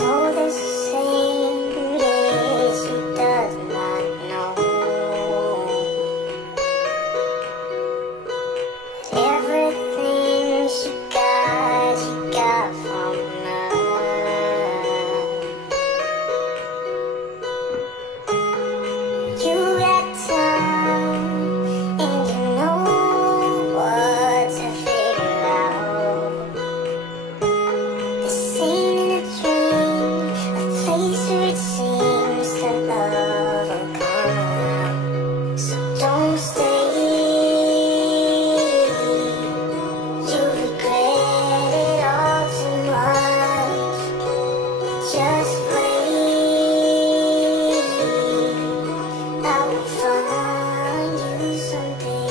So the same as she does not know. Everything she got from love. You got time and you know what to figure out. The scene in a dream, a place where it seems that love will come around. So don't stay. You regret it all too much. Just wait. I will find you someday.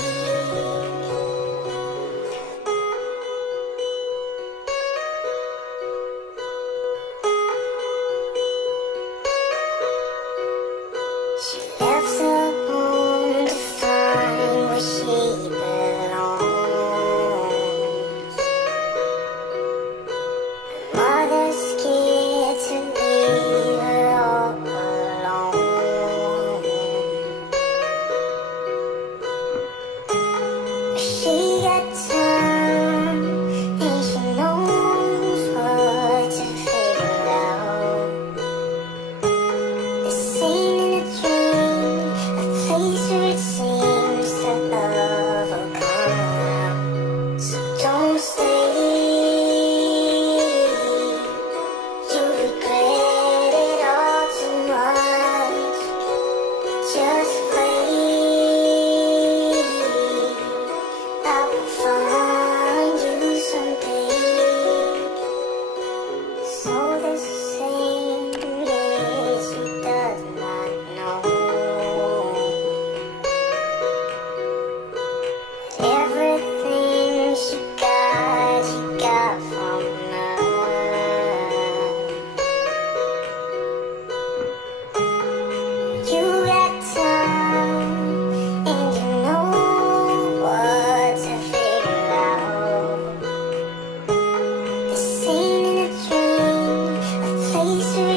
She left her home to find where she belongs. Mother's scared to leave her all alone. She got time and she knows what to figure out. The scene in a dream, a place where it seems that love will come around. So don't stay. You regret it all too much. Just wait. I will find you someday. So the same as she does not know. Everything she got from love. You got time and you know what to figure out. The scene in a dream, a place where